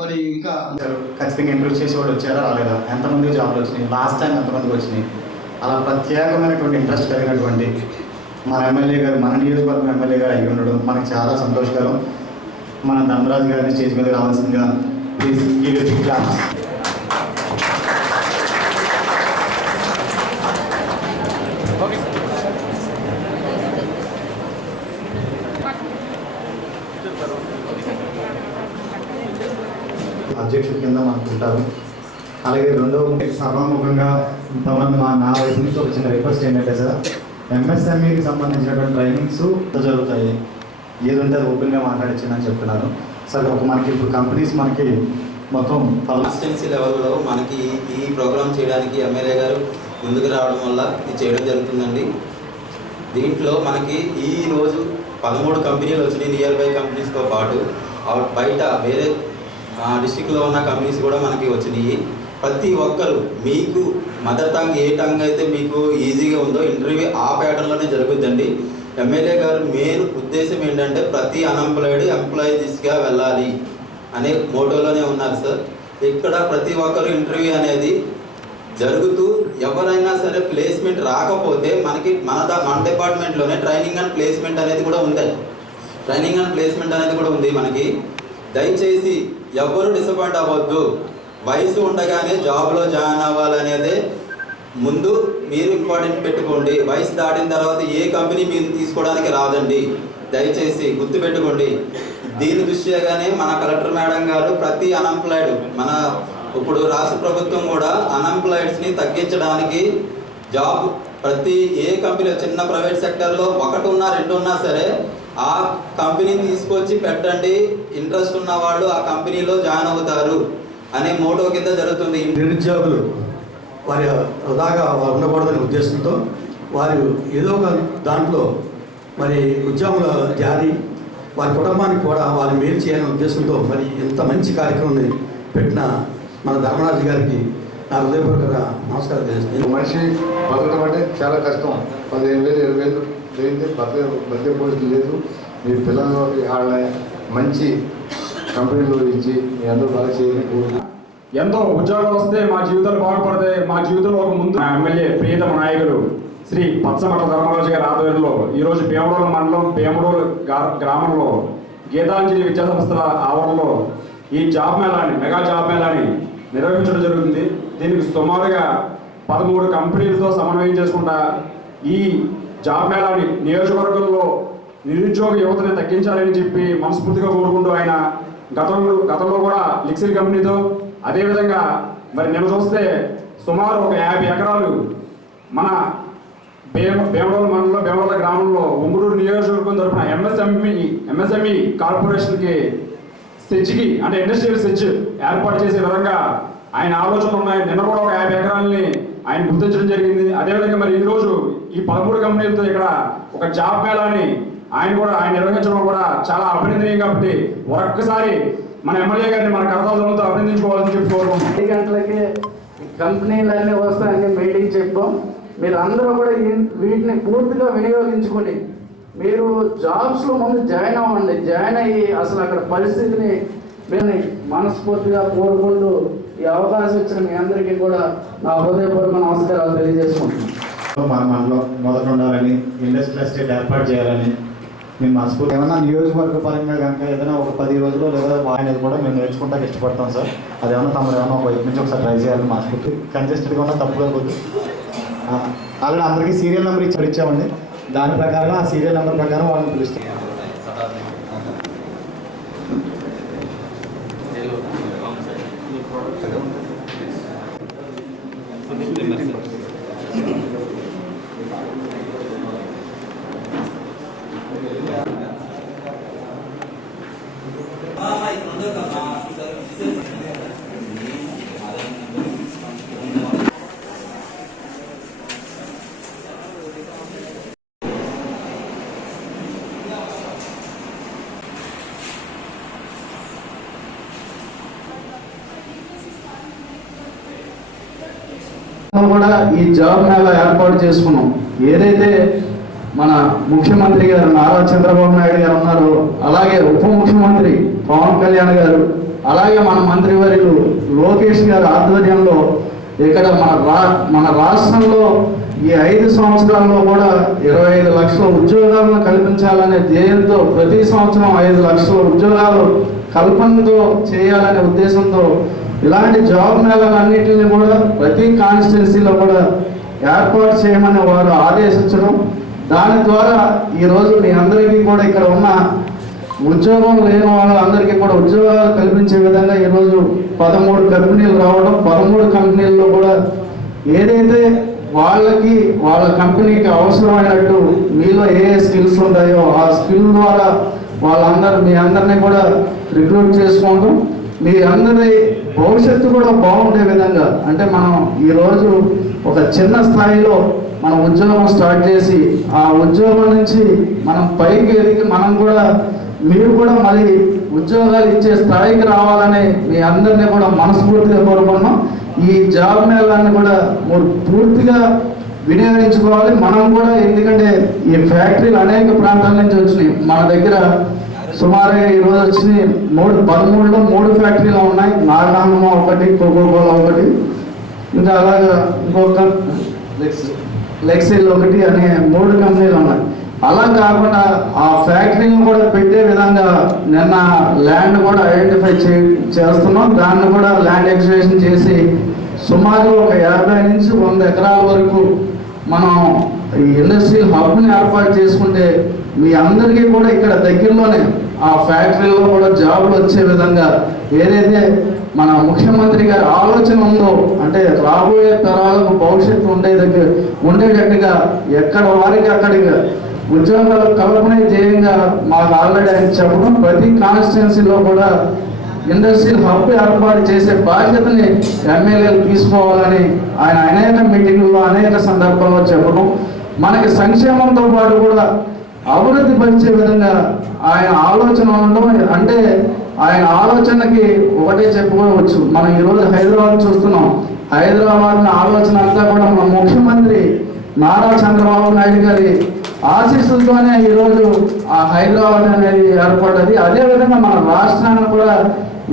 మరి ఇంకా ఖచ్చితంగా ఇంప్రూవ్ చేసి వాళ్ళు వచ్చారా రాలేదా, ఎంతమందికి జాబ్లు వచ్చినాయి, లాస్ట్ టైం ఎంతమందికి వచ్చినాయి, అలా ప్రత్యేకమైనటువంటి ఇంట్రెస్ట్ కలిగినటువంటి మన ఎమ్మెల్యే గారు, మన నియోజకవర్గం ఎమ్మెల్యే గారు అయ్యి ఉండడం మనకు చాలా సంతోషకరం. మన ధనరాజు గారిని స్టేజ్ మీద రావాల్సిందిగా please give a big claps. అధ్యక్షుడి కింద మనకు ఉంటారు. అలాగే రెండవ సభాముఖంగా ఇంతమంది నా వైపు నుంచి ఒక చిన్న రిక్వెస్ట్ ఏంటంటే సార్, ఎంఎస్ఎంఈకి సంబంధించినటువంటి ట్రైనింగ్స్ జరుగుతాయి, ఏదంటే అది ఓపెన్గా మాట్లాడించిందని చెప్తున్నారు సార్. ఒక మనకి ఇప్పుడు కంపెనీస్ మనకి మొత్తం కాన్స్టిట్యున్సీ లెవెల్లో మనకి ఈ ప్రోగ్రామ్ చేయడానికి ఎమ్మెల్యే గారు ముందుకు రావడం వల్ల ఇది చేయడం జరుగుతుందండి. దీంట్లో మనకి ఈరోజు 13 కంపెనీలు వచ్చినాయి. నియర్ బై కంపెనీస్తో పాటు బయట వేరే డిస్టిక్లో ఉన్న కంపెనీస్ కూడా మనకి వచ్చినాయి. ప్రతి ఒక్కరు మీకు మదర్ టంగ్ ఏ టంగ్ అయితే మీకు ఈజీగా ఉందో ఇంటర్వ్యూ ఆ ప్యాటర్న్లోనే జరుగుతుందండి. ఎమ్మెల్యే గారు మెయిన్ ఉద్దేశం ఏంటంటే ప్రతి అన్ఎంప్లాయిడ్ ఎంప్లాయీస్గా వెళ్ళాలి అనే మోటోలోనే ఉన్నారు సార్. ఇక్కడ ప్రతి ఒక్కరు ఇంటర్వ్యూ అనేది జరుగుతూ ఎవరైనా సరే ప్లేస్మెంట్ రాకపోతే మనకి మన డిపార్ట్మెంట్లోనే ట్రైనింగ్ అండ్ ప్లేస్మెంట్ అనేది కూడా ఉంది. మనకి దయచేసి ఎవరు డిసప్పాయింట్ అవ్వద్దు. వయసు ఉండగానే జాబ్లో జాయిన్ అవ్వాలనేదే ముందు మీరు ఇంపార్టెంట్ పెట్టుకోండి. వయసు దాటిన తర్వాత ఏ కంపెనీ మీరు తీసుకోవడానికి రాదండి, దయచేసి గుర్తుపెట్టుకోండి. దీని దృష్ట్యాగానే మన కలెక్టర్ మేడం గారు ప్రతి అన్ఎంప్లాయిడ్ ఇప్పుడు రాష్ట్ర ప్రభుత్వం కూడా అన్ఎంప్లాయిడ్స్ని తగ్గించడానికి జాబ్ ప్రతి ఏ కంపెనీ చిన్న ప్రైవేట్ సెక్టర్లో 1 ఉన్నా 2 ఉన్నా సరే ఆ కంపెనీని తీసుకొచ్చి పెట్టండి, ఇంట్రెస్ట్ ఉన్న వాళ్ళు ఆ కంపెనీలో జాయిన్ అవుతారు అనే మోటో కింద జరుగుతుంది. నిరుద్యోగులు వారి వృధాగా ఉండకూడదనే ఉద్దేశంతో వారు ఏదో ఒక దాంట్లో మరి ఉద్యోగుల జారీ వారి కుటుంబానికి కూడా వాళ్ళు మేలు చేయాలనే ఉద్దేశంతో మరి ఇంత మంచి కార్యక్రమాన్ని పెట్టిన మన ధర్మరాజు గారికి నా హృదయపూర్వక నమస్కారం తెలియజేస్తున్నాను. మనిషి బతకడం అంటే చాలా కష్టం. 15,000 20,000 లేనిదే బతికే పరిస్థితి లేదు. మీ పిల్లలకి వాళ్ళ మంచి కంపెనీలు ఇచ్చి మీ అందరూ బాగా చేయాలని ఎంతో ఉద్యోగాలు వస్తే మా జీవితాలు బాగుపడతాయి. మా జీవితంలో ఒక ముందు ఎమ్మెల్యే ప్రియతమ నాయకులు శ్రీ పచ్చమట్ల ధర్మరాజు గారి ఆధ్వర్యంలో ఈరోజు భీమడోలు మండలం భీమడోలు గ్రామంలో గీతాంజలి విద్యాసంస్థల ఆవరణలో ఈ మెగా జాబ్ మేళాని నిర్వహించడం జరుగుతుంది. దీనికి సుమారుగా 13 కంపెనీలతో సమన్వయం చేసుకుంటా ఈ జాబ్ మేళాని నియోజకవర్గంలో నిరుద్యోగ యువతని తగ్గించాలని చెప్పి మనస్ఫూర్తిగా కోరుకుంటూ ఆయన గతంలో కూడా లిక్సిల్ కంపెనీతో అదేవిధంగా మరి నేను చూస్తే సుమారు ఒక 50 ఎకరాలు మన భీమడోలు మండలంలో భీమడోల గ్రామంలో ఉంగుడూరు నియోజకవర్గం తరఫున ఎంఎస్ఎంఈ కార్పొరేషన్కి సెజ్కి అంటే ఇండస్ట్రియల్ సెజ్ ఏర్పాటు చేసే విధంగా ఆయన ఆలోచనలు ఉన్నాయి. నిన్న కూడా ఒక 50 ఎకరాలని ఆయన గుర్తించడం జరిగింది. అదేవిధంగా మరి ఈరోజు ఈ 13 కంపెనీలతో ఇక్కడ ఒక జాబ్ మేళాని ఆయన నిర్వహించడం కూడా చాలా అభినందనీయం. కాబట్టి ఒక్కసారి మన ఎమ్మెల్యే గారిని మన కర్తవ్యంతో అభినందించుకోవాలని చెప్పి కోరుకుంటున్నాం. 10 గంటలకి కంపెనీలన్నీ వస్తాయని మీటింగ్ చెప్పాం. మీరు అందరూ కూడా వీటిని పూర్తిగా వినియోగించుకొని మీరు జాబ్స్లో ముందు జాయిన్ అవ్వండి. జాయిన్ అయ్యి అసలు అక్కడ పరిస్థితిని మీరు మనస్ఫూర్తిగా కోరుకుంటూ ఈ అవకాశం ఇచ్చిన మీ అందరికీ కూడా నా హృదయపూర్వక నమస్కారాలు తెలియజేసుకుంటున్నాను. మన మనలో మొదట ఉండాలని, ఇండస్ట్రియల్ ఎస్టేట్ ఏర్పాటు చేయాలని మేము మనస్ఫూర్తి ఏమైనా నియోజకవర్గ పరంగా కనుక ఏదైనా ఒక 10 రోజులు లేదా అనేది కూడా మేము నేర్చుకుంటానికి ఇష్టపడతాం సార్. అదేమన్నా తమరు ఏమన్నా ఒక వైపు నుంచి ఒకసారి ట్రై చేయాలని మనస్ఫూర్తి. కంజెస్టెడ్గా ఉన్నా తప్పుగా కొద్దు. ఆల్రెడీ అందరికీ సీరియల్ నెంబర్ ఇచ్చామండి. దాని ప్రకారం ఆ సీరియల్ నెంబర్ ప్రకారం వాళ్ళని పిలుస్తాం. కూడా ఈ జాబ్ మేళా ఏర్పాటు చేసుకున్నాం. ఏదైతే మన ముఖ్యమంత్రి గారు నారా చంద్రబాబు నాయుడు గారు ఉన్నారో, అలాగే ఉప ముఖ్యమంత్రి పవన్ కళ్యాణ్ గారు, అలాగే మన మంత్రివర్యులు లోకేష్ గారి ఆధ్వర్యంలో ఇక్కడ మన రాష్ట్రంలో ఈ 5 సంవత్సరాల్లో కూడా 25 లక్షల ఉద్యోగాలను కల్పించాలనే ధ్యేయంతో ప్రతి సంవత్సరం 5 లక్షల ఉద్యోగాలు కల్పనతో చేయాలనే ఉద్దేశంతో ఇలాంటి జాబ్ మేళాలన్నింటినీ కూడా ప్రతి కాన్స్టిట్యున్సీలో కూడా ఏర్పాటు చేయమని వారు ఆదేశించడం, దాని ద్వారా ఈరోజు మీ అందరికీ కూడా ఇక్కడ ఉన్న ఉద్యోగం లేని వాళ్ళందరికీ కూడా ఉద్యోగాలు కల్పించే విధంగా ఈరోజు 13 కంపెనీలు రావడం, 13 కంపెనీల్లో కూడా ఏదైతే వాళ్ళ కంపెనీకి అవసరమైనట్టు మీలో ఏ స్కిల్స్ ఉంటాయో ఆ స్కిల్ ద్వారా మీ అందరినీ కూడా రిక్రూట్ చేసుకుంటాం. మీ అందరి భవిష్యత్తు కూడా బాగుండే విధంగా, అంటే మనం ఈరోజు ఒక చిన్న స్థాయిలో మనం ఉద్యోగం స్టార్ట్ చేసి ఆ ఉద్యోగం నుంచి మనం పైకి ఎదిగి మీరు కూడా మళ్ళీ ఉద్యోగాలు ఇచ్చే స్థాయికి రావాలని మీ అందరినీ కూడా మనస్ఫూర్తిగా కోరుకున్నాం. ఈ జాబ్ మేళాన్ని కూడా పూర్తిగా వినియోగించుకోవాలి మనం కూడా. ఎందుకంటే ఈ ఫ్యాక్టరీలు అనేక ప్రాంతాల నుంచి వచ్చినాయి. మన దగ్గర సుమారుగా ఈరోజు వచ్చినాయి 13లో 3 ఫ్యాక్టరీలు ఉన్నాయి. నాగానమ్మ ఒకటి, కోకోకోలా ఒకటి, ఇంకా అలాగా ఇంకొక లెక్సిల్ ఒకటి అనే 3 కంపెనీలు ఉన్నాయి. అలా కాకుండా ఆ ఫ్యాక్టరీని కూడా పెట్టే విధంగా నిన్న ల్యాండ్ కూడా ఐడెంటిఫై చేస్తున్నాం. దాన్ని కూడా ల్యాండ్ ఎక్విజిషన్ చేసి సుమారు ఒక 50 నుంచి 100 ఎకరాల వరకు మనం ఈ ఇండస్ట్రియల్ హబ్ని ఏర్పాటు చేసుకుంటే మీ అందరికీ కూడా ఇక్కడ దగ్గరలోనే ఆ ఫ్యాక్టరీలో కూడా జాబులు వచ్చే విధంగా ఏదైతే మన ముఖ్యమంత్రి గారి ఆలోచన ఉందో, అంటే రాబోయే తరాలకు భవిష్యత్తు ఉండేటట్టుగా ఎక్కడ వారికి అక్కడికి ఉద్యోగాలు కల్పనే ధ్యేయంగా మాకు ఆల్రెడీ ఆయన చెప్పడం, ప్రతి కాన్స్టిట్యున్సీలో కూడా ఇండస్ట్రియల్ హబ్ ఏర్పాటు చేసే బాధ్యతని ఎమ్మెల్యేలు తీసుకోవాలని ఆయన అనేక మీటింగుల్లో అనేక సందర్భాల్లో చెప్పడం, మనకి సంక్షేమంతో పాటు కూడా అభివృద్ధి పరిచే విధంగా ఆయన ఆలోచన ఉండడం. అంటే ఆయన ఆలోచనకి ఒకటే చెప్పుకోవచ్చు. మనం ఈరోజు హైదరాబాద్ చూస్తున్నాం. హైదరాబాద్ ఆలోచన అంతా కూడా మన ముఖ్యమంత్రి నారా చంద్రబాబు నాయుడు గారి ఆశీస్సులతోనే ఈరోజు ఆ హైదరాబాద్ అనేది ఏర్పడ్డది. అదేవిధంగా మన రాష్ట్రాన్ని కూడా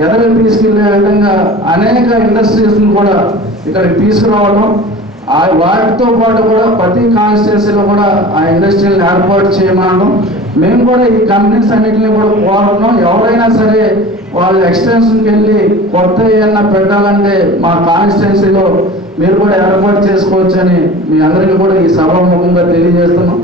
ఎదరికి తీసుకెళ్లే విధంగా అనేక ఇండస్ట్రీస్ని కూడా ఇక్కడికి తీసుకురావడం, వాటితో పాటు కూడా ప్రతి కాన్స్టిట్యున్సీలో కూడా ఆ ఇండస్ట్రీని ఏర్పాటు చేయమనడం. మేము కూడా ఈ కంపెనీస్ అన్నింటినీ కూడా కోరుతున్నాం. ఎవరైనా సరే వాళ్ళు ఎక్స్టెన్షన్కి వెళ్ళి కొత్త ఏమన్నా పెట్టాలంటే మా కాన్స్టిట్యున్సీలో మీరు కూడా ఏర్పాటు చేసుకోవచ్చని మీ అందరికీ కూడా ఈ సభాముఖంగా తెలియజేస్తున్నాం.